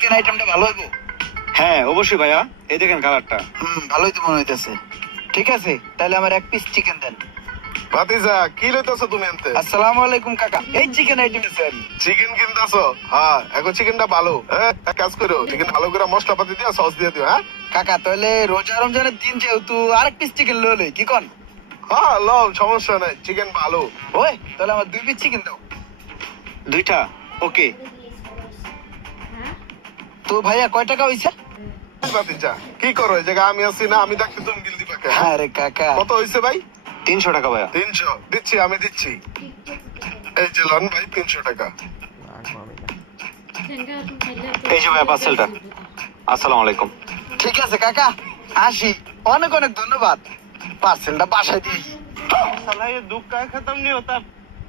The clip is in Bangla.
চিকেন আইটেমটা ভালো হইবো? হ্যাঁ অবশ্যই ভাইয়া, এই দেখেন কালারটা। ভালোই তো মনে হইতেছে। ঠিক আছে, তাহলে আমার এক পিস চিকেন দেন। ভাতিজা কি লইতাছো তুমি আনতে? আসসালামু আলাইকুম কাকা, এই চিকেন আইটেম স্যার। চিকেন কিনতাছো? হ্যাঁ এখন চিকেনটা ভালো। হ্যাঁ এক কাজ করো, চিকেন ভালো করে মশলা পাতি দিয়া সস দিয়ে দিও। হ্যাঁ কাকা তাহলে রোজা রমজানের দিন যেহেতু আরেক পিস চিকেন লই কি কোন? হ্যাঁ লও, সমস্যা নাই, চিকেন ভালো। ওই তাহলে আমার 2 পিস চিকেন দাও। 2টা ওকে। তো ভাইয়া কয় টাকা হইছে? ভাতিজা কি করো এই জায়গায়? আমি আছি না, আমি দেখছি তুমি বিল দিবা কে? হ্যাঁ? আরে কাকা, কত হইছে ভাই? 300 টাকা ভাইয়া। 300 দিচ্ছি, আমি দিচ্ছি। এই যে লন ভাই 300 টাকা। এই যে ভাইয়া পার্সেলটা। আসসালামু আলাইকুম। ঠিক আছে কাকা, আসি। অনেক অনেক ধন্যবাদ। পার্সেলটা বাসায় দিয়ে। साला ये दुख का खत्म नहीं होता।